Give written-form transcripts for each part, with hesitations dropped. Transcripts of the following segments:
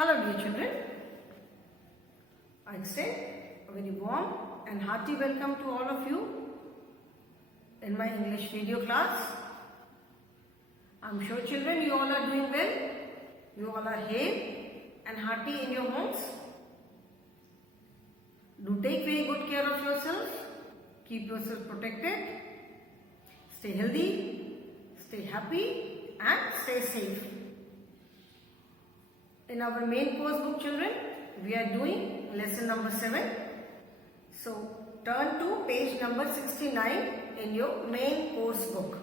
Hello dear children, I extend a very warm and hearty welcome to all of you in my English video class. I'm sure children you all are doing well, you all are hale and hearty in your homes. Do take very good care of yourself, keep yourself protected, stay healthy, stay happy and stay safe. In our main course book children, we are doing lesson number 7. So turn to page number 69 in your main course book.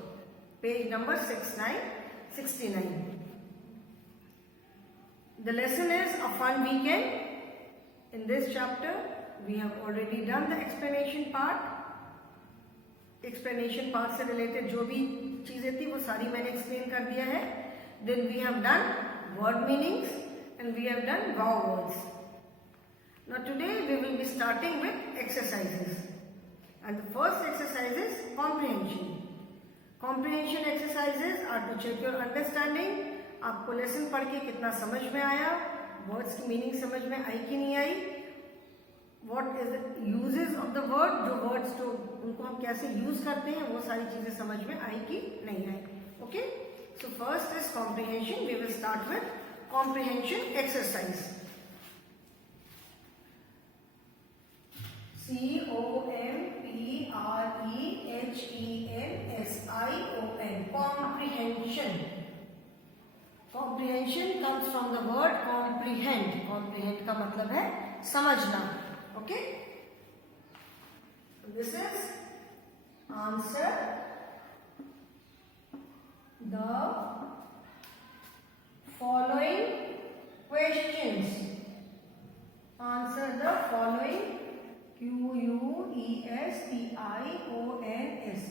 Page number 69. The lesson is a fun weekend. In this chapter, we have already done the explanation part. Explanation part से related जो भी चीजें थी वो सारी मैंने explain कर दिया है. Then we have done word meanings and we have done vowels. Now today we will be starting with exercises. And the first exercise is comprehension. Comprehension exercises are to check your understanding. आपको lesson पढ़ के कितना समझ में आया, words की meaning समझ में आई कि नहीं आई, what is the uses of the word, जो words जो उनको हम कैसे use करते हैं वो सारी चीजें समझ में आई कि नहीं आई. Okay? So first is comprehension. We will start with comprehension exercise. comprehension. Comprehension. Comprehension comes from the word comprehend. Comprehend का मतलब है समझना. Okay? This is answer the following questions. Answer the following questions.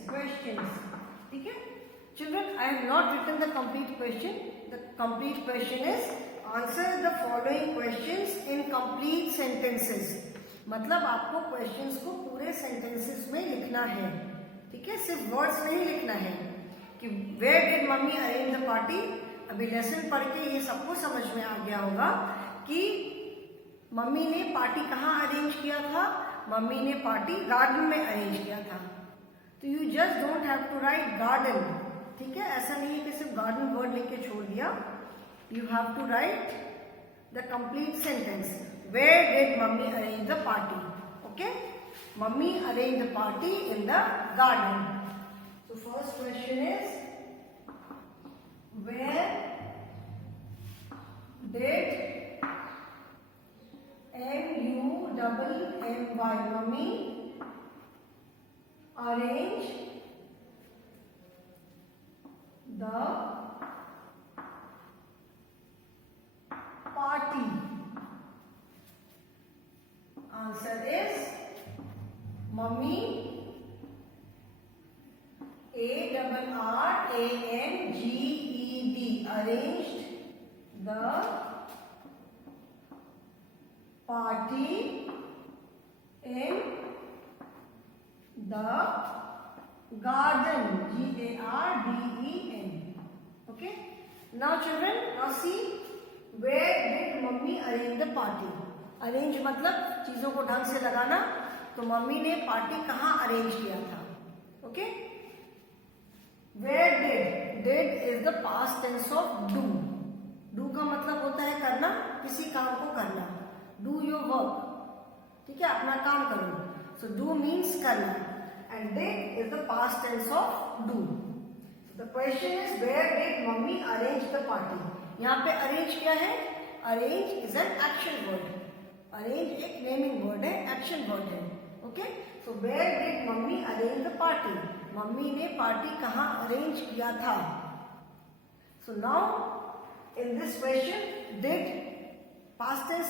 Questions. ठीक है? Children, I have not written the complete question. The complete question is answer the following questions in complete sentences. मतलब आपको questions को पूरे sentences में लिखना है. ठीक है? सिर्फ words नहीं लिखना है कि where did mummy arrange the party. अभी लेसन पढ़ के ये सबको समझ में आ गया होगा कि मम्मी ने पार्टी कहाँ अरेंज किया था. मम्मी ने पार्टी गार्डन में अरेंज किया था. तो you just don't have to write garden. ठीक है? ऐसा नहीं है कि सिर्फ गार्डन वर्ड लेके छोड़ दिया. You have to write the complete sentence. Where did mummy arrange the party. Okay? Mummy arrange the party in the garden. So first question is where did mummy mummy arrange the party. Answer is mummy ARRANGED arranged the party in the garden. GARDEN. Okay? Now children, now see where did mummy arrange the party. Arrange मतलब चीजों को ढंग से लगाना. तो mummy ने party कहाँ arrange किया था. Okay? Where did is the past tense of do. Do का मतलब होता है करना, किसी काम को करना. Do your work. ठीक है? अपना काम करो. So do means करना and did is the past tense of do. So the question is where did mummy arrange the party. यहाँ पे arrange क्या है? Arrange is an action word. Arrange एक naming word है, action word है. Okay? So where did mummy arrange the party. Mummy ने party कहाँ arrange किया था. So now in this question did past tense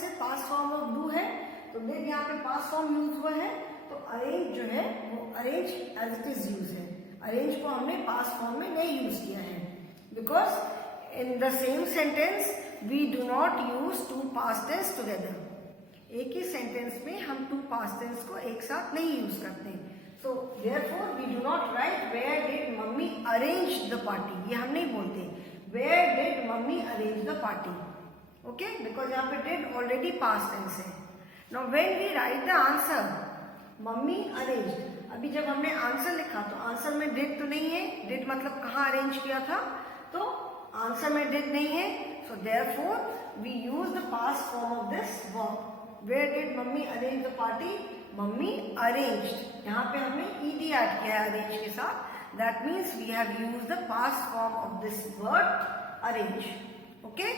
से पास्ट फॉर्म ऑफ डू है. तो डिड यहाँ पे पास्ट फॉर्म यूज हुआ है. तो अरेंज जो है वो arrange as it is use है. अरेंज को हमने पास्ट फॉर्म में नहीं यूज किया है because in the same sentence we do not use two past tense together. एक ही सेंटेंस में हम टू पास्ट टेंस को एक साथ नहीं यूज करते. So therefore we do not write where did mummy arrange the party. ये हम नहीं बोलते. Where did mummy arrange the party. Okay, because यहाँ पे डिड ऑलरेडी पास्ट टेंस है। Now when we write the answer, mummy arranged, अभी जब हमने आंसर लिखा तो आंसर में डिड तो नहीं है, डिड मतलब कहाँ अरेंज किया था, तो आंसर में डिड नहीं है, so therefore we use the past form of this verb. Where did mummy arrange the party, mummy arranged, यहाँ पे हमने ed ऐड किया है अरेंज के साथ, that means we have used the past form of this word arrange. Okay,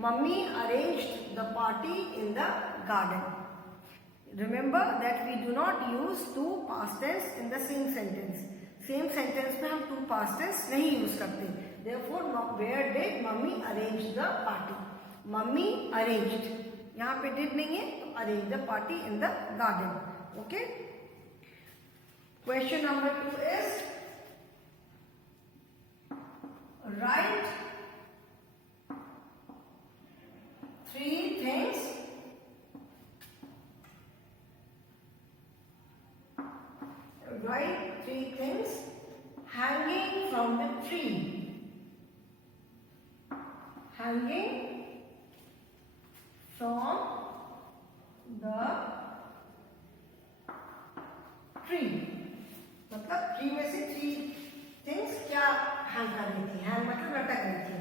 mummy arranged the party in the garden. Remember that we do not use two past tense in the same sentence. Same sentence में हम two past tense नहीं use करते। Therefore, where did mummy arrange the party? Mummy arranged. यहाँ पे did नहीं है, तो arrange the party in the garden. Okay? Question number 2 is write 3 things write 3 things hanging from the tree. Hanging from the tree. मतलब tree में से 3 things क्या hang कर रही थी, हैंग मतलब लटक रही थी।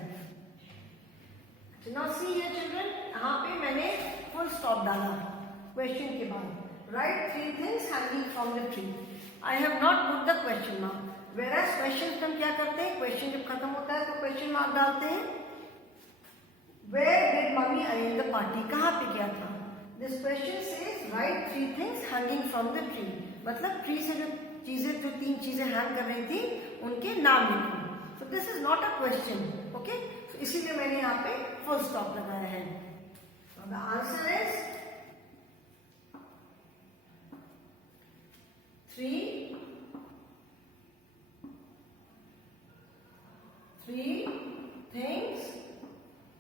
Now see here children, यहाँ पे मैंने फुल स्टॉप डाला क्वेश्चन के बाद। Write 3 things hanging from the tree. I have not put the question mark. Whereas question हम क्या करते हैं, क्वेश्चन जब खत्म होता है तो क्वेश्चन मार्क डालते हैं। Where did mummy arrange the party? कहाँ पे किया था? This question says write 3 things hanging from the tree. मतलब ट्री से जो 3 चीजें हैंग कर रही थी उनके नाम लिखो। So this is not a question. Okay? So इसीलिए मैंने यहाँ पे full stop लगाया है। So the answer is 3 things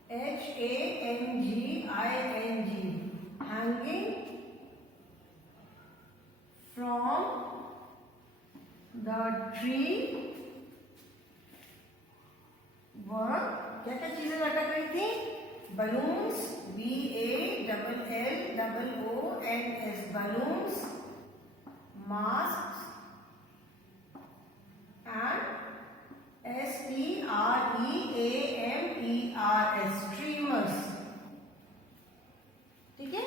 hanging hanging from the tree were क्या क्या चीजें लटक रही थी, balloons, BALLOONS, balloons, masks and STREAMERS, streamers। ठीक है,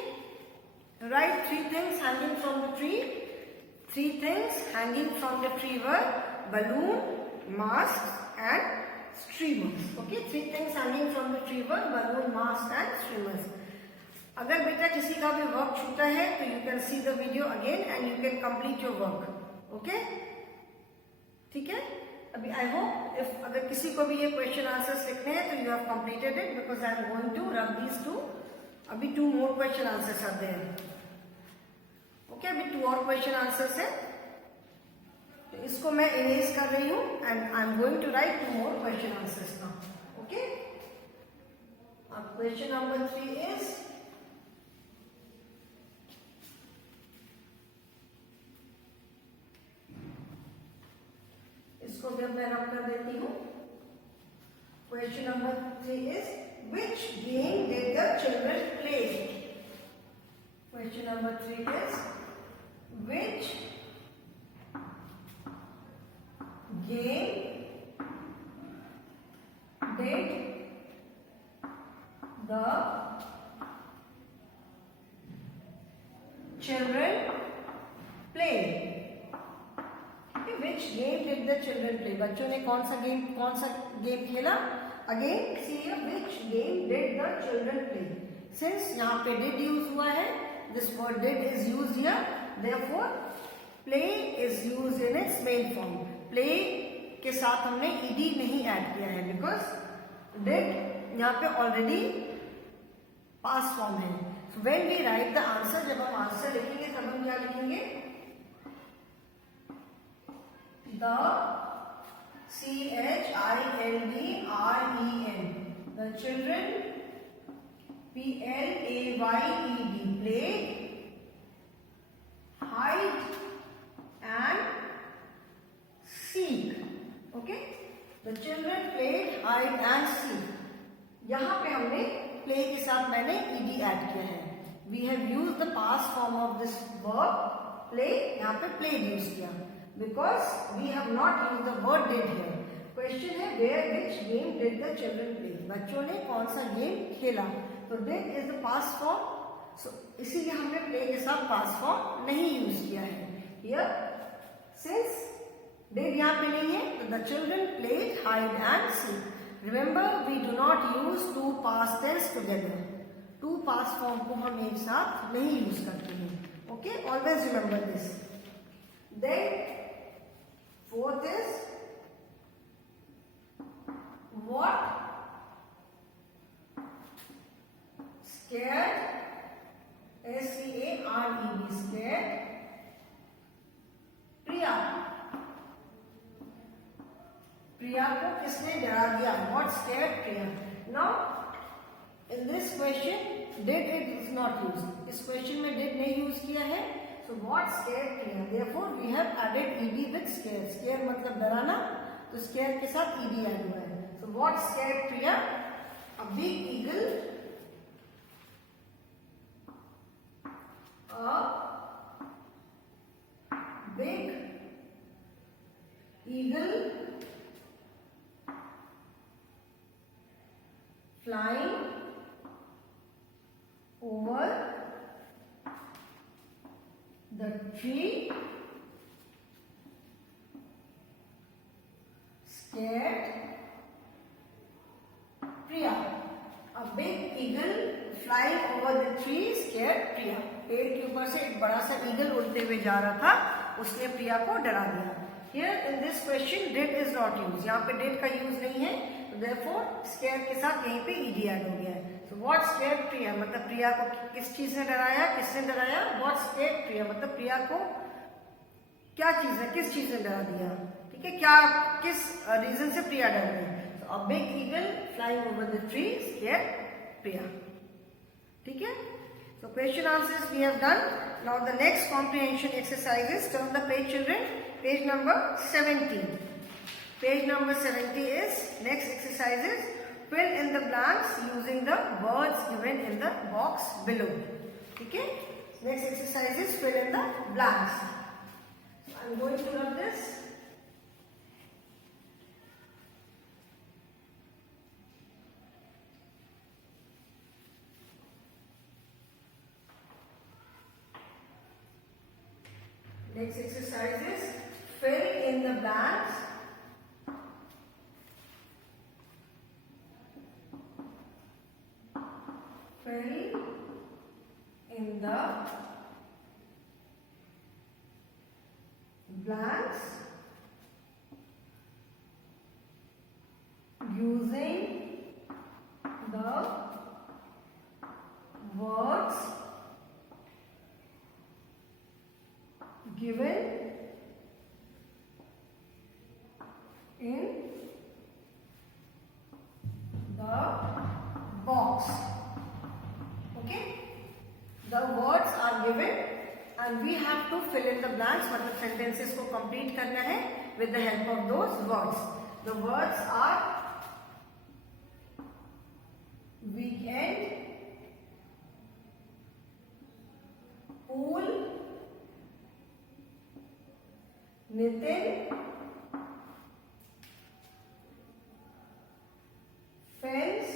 write 3 things hanging from the tree। 3 things hanging from the tree were balloon, masks and streamers। Okay, 3 things hanging from the tree were balloon, masks and streamers। अगर बेटा किसी का भी work छूटा है तो you can see the video again and you can complete your work. Okay, ठीक है। अभी आई होप इफ अगर किसी को भी ये क्वेश्चन आंसर्स लिखने हैं तो you have completed it, because I am going to rub these 2। अभी 2 more question answers are there. Okay, अभी 2 और क्वेश्चन आंसर्स है, तो इसको मैं इरेज कर रही हूँ and I am going to write 2 more question answers now. Okay, अब क्वेश्चन नंबर 3 इज इसको जब मैं रब कर देती हूँ। Question number 3 is which game did the children play? Question number 3 is which game did the children play? Which game did the children play? बच्चों ने कौन सा गेम खेला? Again, see here, which game did the children play? Since यहाँ पे did use हुआ है, this word did is used here, therefore play is used in its main form. Play के साथ हमने ed नहीं ऐड किया है, because did यहाँ पे already past form है। So when we write the answer, जब हम आंसर लिखेंगे तब हम क्या लिखेंगे? The children, the children, played, played, hide and seek। Okay, the children played hide and seek। यहाँ पे हमने play प्ले के साथ मैंने ईडी ऐड किया है. We have use the past form of this verb play. यहाँ पे प्ले यूज किया because we have not use the word did here. Question है where which game did the children play. बच्चों ने कौन सा गेम खेला. तो did is the past form. So इसीलिए हमने प्ले के साथ पास्ट फॉर्म नहीं यूज किया है. हियर सिंस डिड यहाँ पे नहीं है तो the children played hide and seek. Remember we do not use two past tense together. Two past form को हम एक साथ नहीं यूज करते हैं. Okay, always remember this. Then fourth is what scared, SCARED, scared Priya. Priya को किसने डरा दिया. what scared Priya. now in this question did it is not used. इस क्वेश्चन में did नहीं यूज किया है. so what scared Priya. therefore we have added ed with scare. scare मतलब डराना, तो scare के साथ ed ऐड हुआ है. So what scared Priya? A big eagle, a big eagle flying over the tree scared Priya. A big eagle flying over the tree scared Priya. पेड़ के ऊपर से एक बड़ा सा ईगल उड़ते हुए जा रहा था, उसने प्रिया को डरा दिया. Here in this question did is not used. यहाँ पे did का यूज नहीं है, तो therefore scared के साथ यहीं पे ed ऐड हो गया है. So what scared Priya मतलब प्रिया को किस चीज ने डराया, किसने डराया. what scared Priya मतलब प्रिया को क्या चीज है, किस चीज ने डरा दिया. ठीक है, क्या किस रीजन से प्रिया डर गई. A big eagle flying over the tree scared Priya. ठीक है. So question answers we have done. Now the next comprehension exercises. Turn the page, children. Page number 70. Page number 70 is next exercises. Fill in the blanks using the words given in the box below. ठीक है. Next exercise is fill in the blanks. So I am going to rub this. Next exercise is fill in the blanks fill in the blanks using the words given in the box. Okay, the words are given and we have to fill in the blanks. मतलब sentences को complete करना है with the help of those words. The words are weekend, pool, Nitin, fence,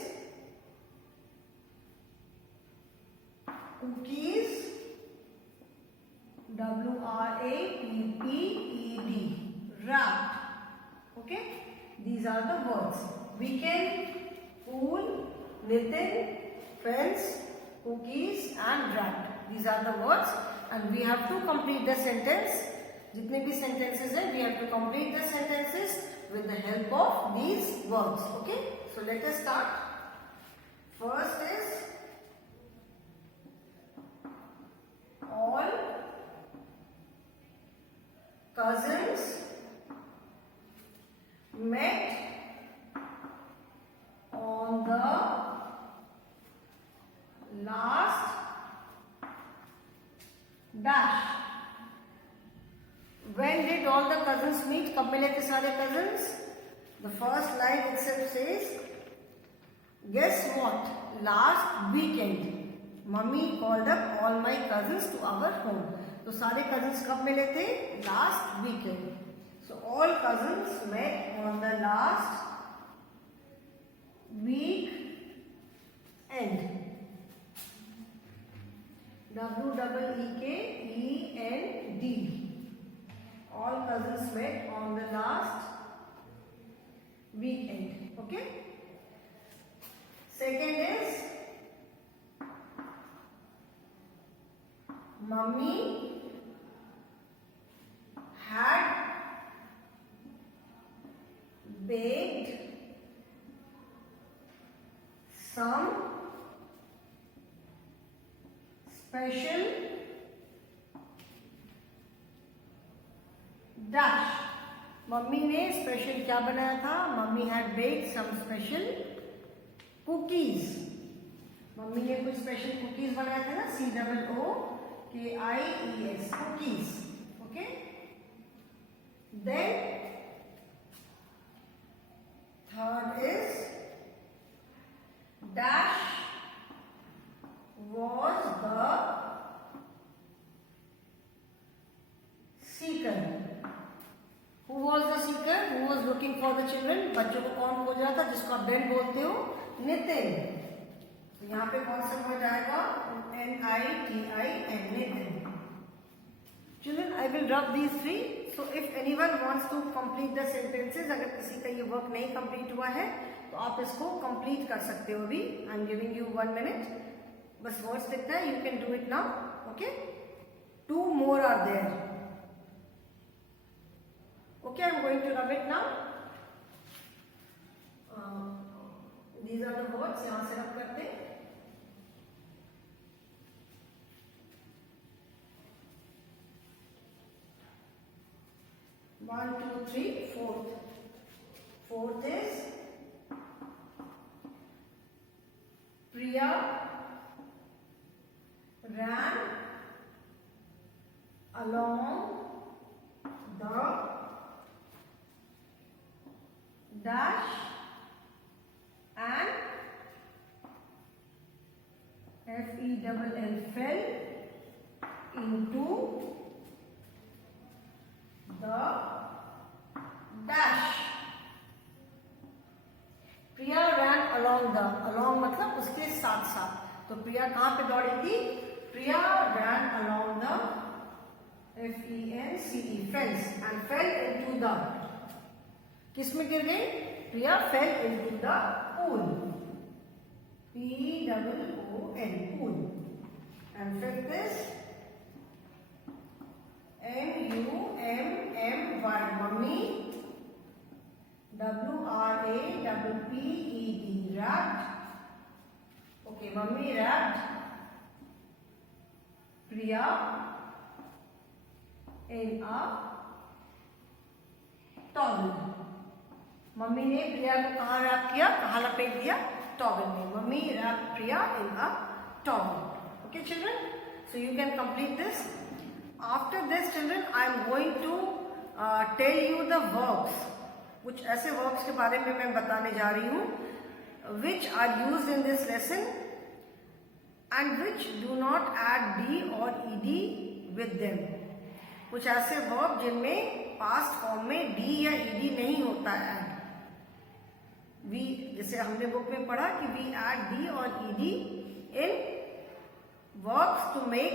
cookies, WRAPPED, wrapped. Okay, these are the words. Weekend, pool, Nitin, fence, cookies and wrapped. These are the words and we have to complete the sentence. जितने भी sentences हैं, we have to complete the sentences with the help of these words. Okay, so let us start. First is all cousins met on the last dash. When did all the cousins meet? कब मिले थे सारे cousins? The first line itself says Guess what? Last weekend, mummy called up all my cousins to our home. तो सारे cousins कब मिले थे? Last weekend. So all cousins met on the last week end. WEEKEND. All cousins met on the last weekend. Okay. Second is mummy had baked some special dash. Mummy ने special क्या बनाया था? Mummy had baked some special cookies. Mummy ने कुछ special cookies बनाया था ना, COOKIES, cookies. Okay. Then third is dash was the seeker. Who was the seeker? Who was looking for the children? बच्चों को कौन खोज रहा था? जिसको आप Ben बोलते हो, नितिन. तो यहाँ पे कौन सा वर्ड आएगा? NITIN, Nitin. Children, I will rub these three. So if anyone wants to complete the sentences, अगर किसी का ये वर्क नहीं कंप्लीट हुआ है तो आप इसको कंप्लीट कर सकते हो अभी. I am giving you 1 minute. बस वर्ड्स लिखना है. You can do it now. Okay. 2 more are there. Okay, I'm going to rub it now. These are the words. यहाँ से रब करते हैं. One, two, three, fourth. Fourth is Priya ran along the dash and FELL fell into the dash. Priya ran along the, along मतलब उसके साथ साथ. तो प्रिया कहाँ पे दौड़ी थी? प्रिया ran along the FENCE fence and fell into the, किसमें गिर गई? प्रिया fell into the pool. POOL, pool. And fifth is MUMMY, mummy. WRAPPED, wrapped. Okay, mummy wrapped Priya in a towel. Mummy ने प्रिया को कहाँ रैप किया? कहाँ लपेट दिया? टॉवल में. Mummy wrap Priya in a towel. Okay children, so you can complete this. After this children, I am going to tell you the verbs. कुछ ऐसे वर्ब्स के बारे में मैं बताने जा रही हूँ which are used in this lesson and which do not add D और ईडी विद देम. कुछ ऐसे वर्ब जिनमें पास्ट फॉर्म में डी या ईडी नहीं होता है. वी, जैसे हमने बुक में पढ़ा कि वी ऐड डी और ED in verbs to make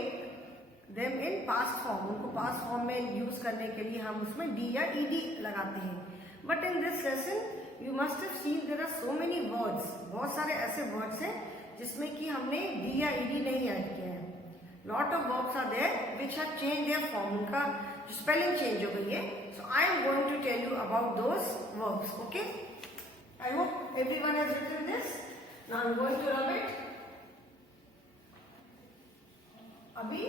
them in past form. उनको पास्ट फॉर्म में यूज करने के लिए हम उसमें डी या ईडी लगाते हैं. But in this lesson you must have seen there are so many words. बहुत सारे ऐसे वर्ड्स हैं जिसमें कि हमने डी या ईडी नहीं ऐड किया है. Lot of verbs are there which have change their form. उनका स्पेलिंग चेंज हो गई है. So I am going to tell you about those verbs. Okay, I hope everyone has written this. Now I'm going to rub it. अभी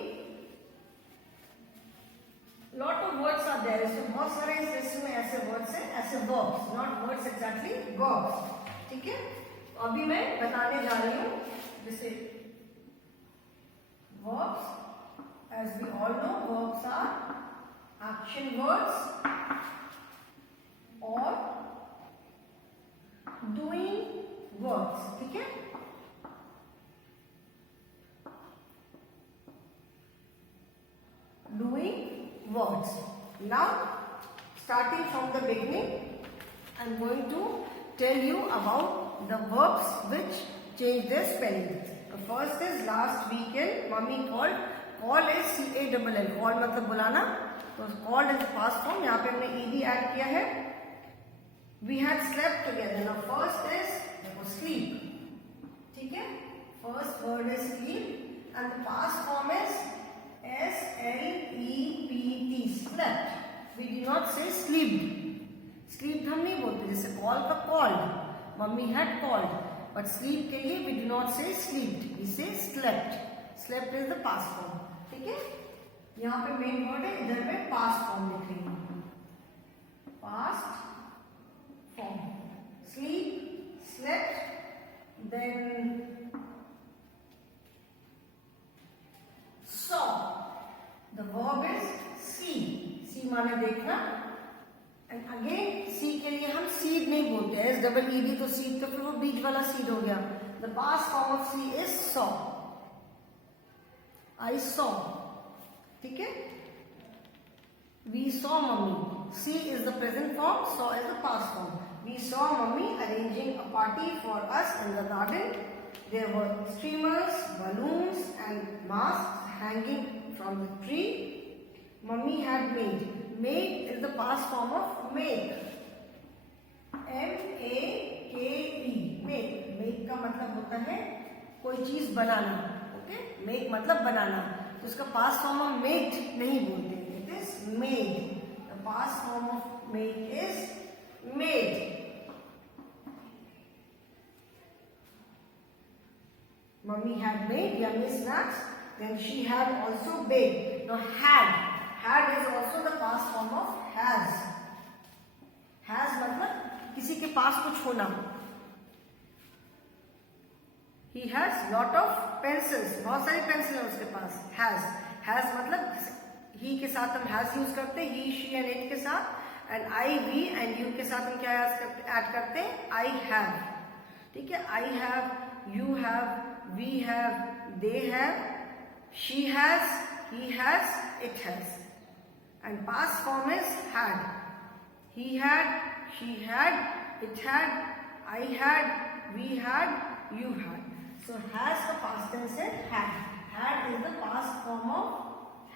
lot of words are there. So बहुत सारे इस list में ऐसे words हैं, ऐसे verbs, not words exactly, verbs. ठीक है? अभी मैं बताने जा रही हूँ जैसे verbs. As we all know, verbs are action words or doing verbs, ठीक है। Doing words. Now, starting from the beginning, I am going to tell you about the verbs which change their spelling. The first is last weekend mummy called. Call is C-A-L-L. Call मतलब बुलाना. तो called is past form. यहाँ पे हमने ed add किया है. We had slept together. Now first is sleep. ठीक है. First word is sleep and the past form is S-L-E-P-T. Slept. We do not say slept. Sleep हम नहीं बोलते. जैसे call का called. Mummy had called. But sleep के लिए we do not say slept. We say slept. Slept is the past form. ठीक है. यहाँ पे मेन वर्ड है, इधर पे past form लिख रही हूँ. Past form. Sleep, slept, then saw. The verb is see. See माने देखना. And again see के लिए हम seed नहीं बोलते. S double E D तो seed तो फिर वो बीज वाला seed हो गया. The past form of see is saw. I saw. ठीक है. We saw mummy. See is the present form. Saw is the past form. We saw mummy arranging a party for us in the garden. There were streamers, balloons, and masks hanging from the tree. Mummy had made. Made is the past form of make. M-A-K-E. Make. Make का मतलब होता है कोई चीज बनाना. Okay. Make मतलब बनाना. तो इसका past form हम made नहीं बोलते. It is made. The past form of make is made. Mummy had made yummy snacks. Then she had also baked. Now had. Had is also the past form of has. Has मतलब किसी के पास कुछ होना. He has lot of pencils. बहुत सारी pencil है उसके पास. Has. Has मतलब he के साथ हम has यूज करते हैं. He, she and it के साथ. And I, we and you के साथ हम क्या ऐड करते हैं? I have. ठीक है. I have, you have, we have, they have, she has, he has, it has. And past form is had. He had, she had, it had, I had, we had, you had. So has the past tense है had. Had is the past form of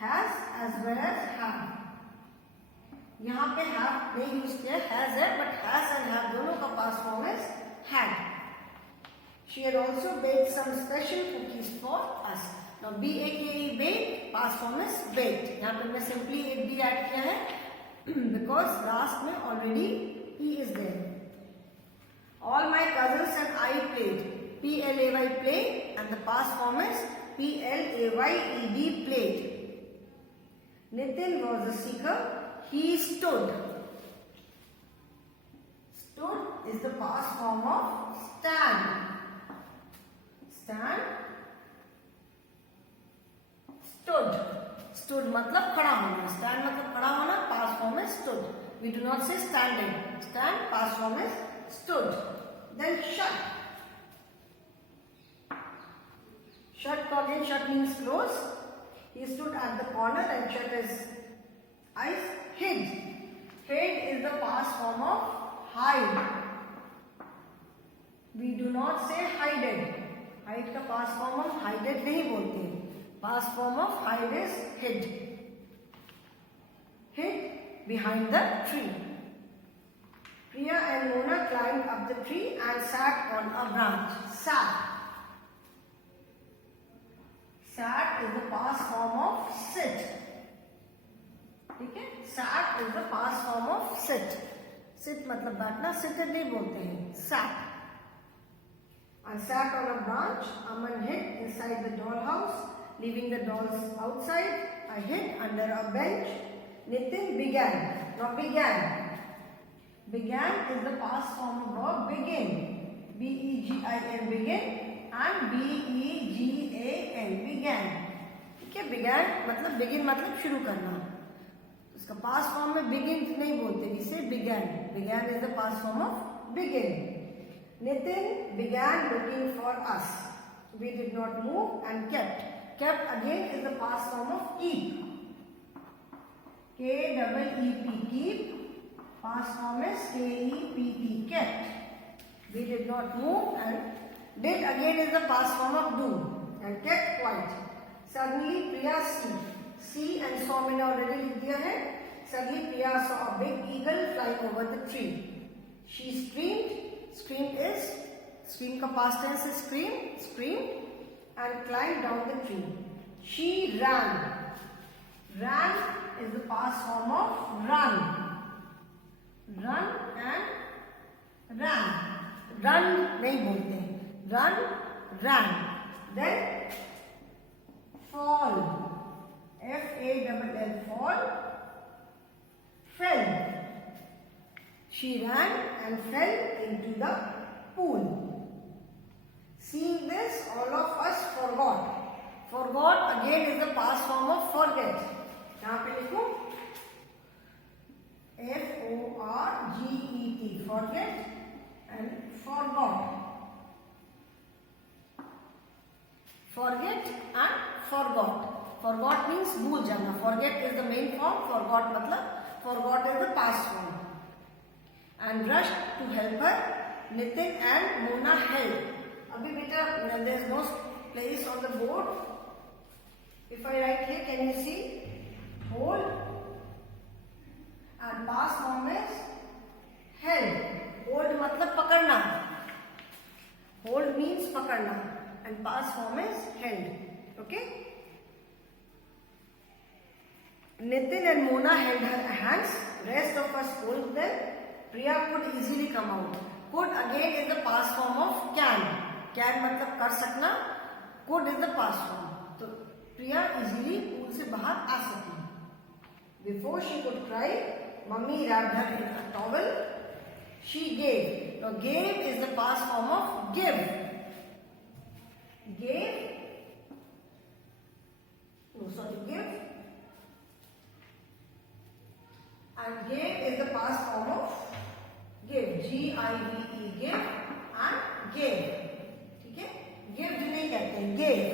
has as well as have. यहाँ पे have नहीं use किया, has है, but has and have दोनों का past form is had. She had also baked some special cookies for us. Now B-A-K-E baked, past form is baked. यहाँ पे मैं simply एक D add किया है because last में already E is there. All my cousins and I played. P-L-A-Y play and the past form is P-L-A-Y-E-D played. Nitin was a seeker. He stood. Stood is the past form of stand. Stand. Stood. Stood मतलब खड़ा होना. Stand मतलब खड़ा होना. Past form is stood. We do not say standing. Stand. Past form is stood. Then shut. Shut again. Shut means close. He stood at the corner and shut his eyes. Hid. Hid is the past form of hide. We do not say hided. Hide का past form हम hided नहीं बोलते. Past form of hide is hid. Hid behind the tree. Priya and Mona climbed up the tree and sat on a branch. Sat. Sat is the past form of sit. ठीक है. Sat is the past form of sit. Sit मतलब बैठना. Seated नहीं बोलते हैं. Sat. And sat on a branch. Aman hid inside the dollhouse, leaving the dolls outside. I hid under a bench. Nitin began. Now began. Began is the past form of verb begin. B-E-G-I-N begin. And B-E-G-A-N began. ठीक है. Began मतलब begin मतलब शुरू करना. इसका past form में begin नहीं बोलते. We say began. Began is the past form of begin. Nitin began looking for us. We did not move and kept. Kept again is the past form of keep. K-double-E-P, keep. Past form is K-E-P-T, kept. We did not move and did again is the past form of do and kept quiet. Suddenly Priya see and saw मैंने already लिख दिया है. Suddenly Priya saw a big eagle flying over the tree. She screamed. Screamed is, scream का past tense is screamed and climbed down the tree. She ran. Ran is the past form of run. Run and ran. Run नहीं बोलते हैं. Run, ran. Then fall. F-A-L-L, fall. Fell. She ran and fell into the pool. Seeing this, all of us forgot. Forgot again is the past form of forget. यहाँ पे लिखो F-O-R-G-E-T, forget and forgot. Forget and forgot. Forgot means भूल जाना. Forget is the main form. Forgot मतलब forgot is the past form. And rushed to help her. Nitin and Mona helped. अभी बेटा there is no place on the board. If I write here, can you see? Hold. And past form is held. Hold मतलब पकड़ना. Hold means पकड़ना. And past form is held. Okay? Nitin and Mona held her hands. Rest of us hold them. Priya could easily come out. Could again is the past form of can. Can मतलब कर सकना. Could is the past form. तो Priya easily pool से बाहर आ सकी. Before she could cry, Mummy wrapped her in a towel. She gave. Now gave is the past form of give. Gave. Give. And gave is the past form of give. G-I-V-E, give and gave. ठीक है? Give नहीं कहते हैं, gave.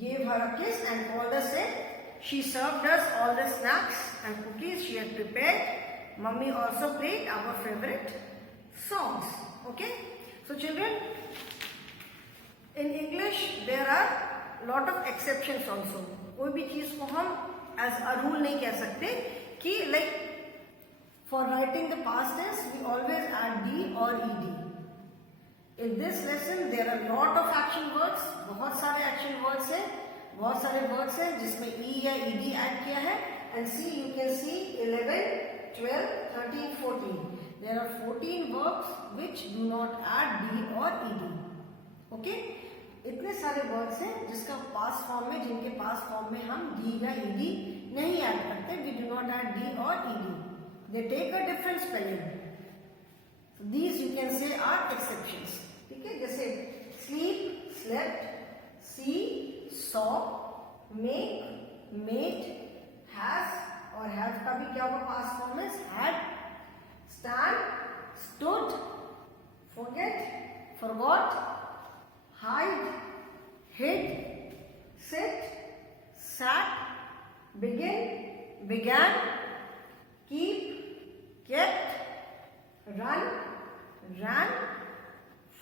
Gave her a kiss and called us in. She served us all the snacks and cookies she had prepared. Mummy also played our favorite songs. Okay? So children, in English there are lot of exceptions also. कोई भी चीज को हम as a rule नहीं कह सकते कि like for writing the past tense we always add D or ED. In this lesson there are lot of action words. बहुत सारे action words हैं. बहुत सारे words हैं जिसमें E या ED add किया है. And see, you can see 11, 12, 13, 14. There are 14 verbs which do not add D or ED. Okay? इतने सारे वर्ड्स हैं जिसका पास्ट फॉर्म में, जिनके पास्ट फॉर्म में हम डी या ईडी नहीं ऐड करते. We do not add D और E D. They take a different spelling. These you can say are exceptions. ठीक है? जैसे sleep, slept, see, saw, make, made, has और हैव का भी क्या होगा पास्ट फॉर्म में? Had. Stand, stood, forget, forgot, hide, hid, sit, sat, begin, began, keep, kept, run, ran,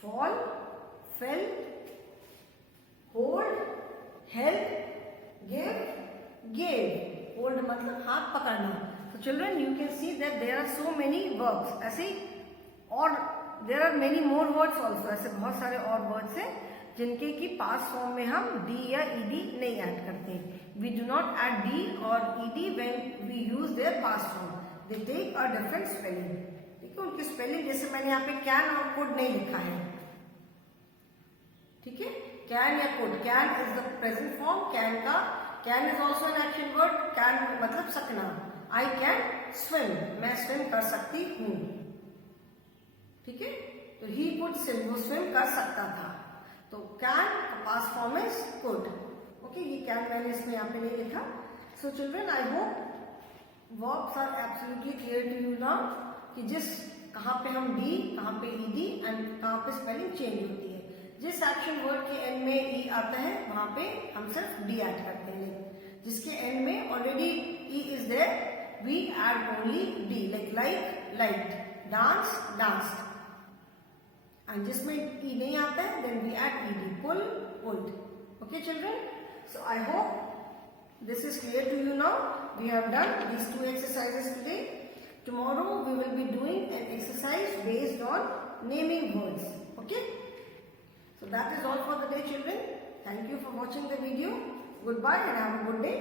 fall, fell, hold, held, give, gave. Hold मतलब हाथ पकड़ना. So children, you can see that there are so many verbs. ऐसे और there are many more words also. ऐसे बहुत सारे और words हैं जिनके की पास्ट फॉर्म में हम डी या ईडी नहीं ऐड करते. We do not add D और E D when we use their past form. They take a different spelling. ठीक है? उनकी स्पेलिंग जैसे मैंने यहाँ पे कैन और कुड नहीं लिखा है. ठीक है? कैन या could. Can is the present form. Can का can is also an action word. Can मतलब सकना. I can swim. मैं स्विम कर सकती हूँ. ठीक है? तो ही कुड स्विम. वो स्विम कर सकता था. तो can past form is could. Okay? ये कैन मैंने इसमें यहाँ पे नहीं लिखा. So children, I hope verbs are absolutely clear to you now. कि कहाँ पे हम डी, कहाँ पे ईडी एंड कहाँ पे स्पेलिंग चेंज होती है। जिस एक्शन वर्ड के एंड में ई आता है वहां पे हम सिर्फ डी ऐड करते हैं, जिसके एंड में already E is there we add only D, like light, dance danced. And जिसमें ई नहीं आता है then we add ED, pull pulled. Okay children, so I hope this is clear to you now. We have done these 2 exercises today. Tomorrow we will be doing an exercise based on naming words. Okay? So that is all for the day, children. Thank you for watching the video. Goodbye and have a good day.